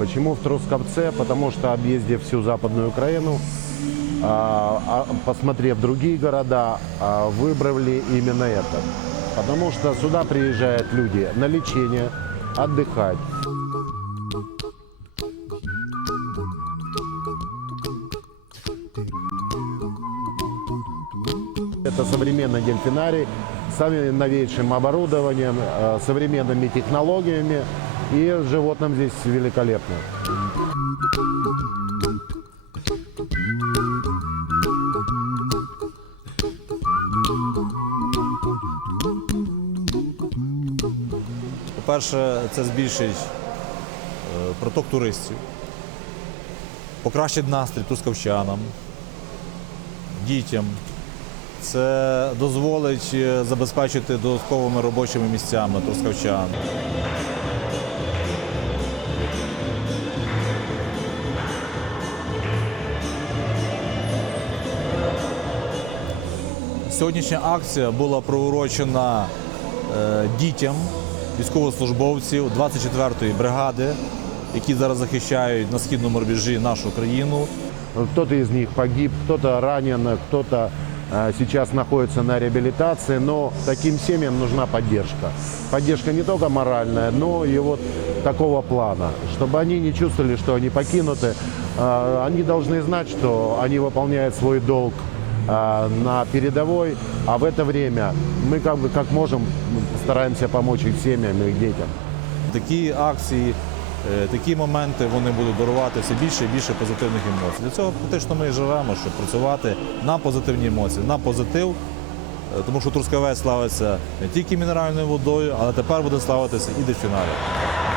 Почему в Трусковце? Потому что объездив всю Западную Украину, а, а, посмотрев другие города, а, выбрали именно это. Потому что сюда приезжают люди на лечение, отдыхать. Это современный дельфинарий с самым новейшим оборудованием, э, современными технологиями. И животным здесь великолепно. По-перше, це збільшить е, приток туристів, покращить настрій тускавчанам, дітям. Це дозволить е, забезпечити додатковими робочими місцями трускавчан. Сьогоднішня акція була приурочена е, дітям військовослужбовців 24-ї бригади, які зараз захищають на східному рубежі нашу країну. Кто-то из них погиб, кто-то ранен, кто-то э, сейчас находится на реабилитации, но таким семьям нужна поддержка. Поддержка не только моральная, но и вот такого плана, чтобы они не чувствовали, что они покинуты. Э, Они должны знать, что они выполняют свой долг э, на передовой, а в это время мы как бы как можем стараемся помочь их семьям и их детям. Такі акції, е, такі моменти вони будуть дарувати все більше і більше позитивних емоцій. Для цього фактично ми і живемо, щоб працювати на позитивні емоції, на позитив. Е, Тому що Трускавець славиться не тільки мінеральною водою, але тепер буде славитися і дельфінарієм.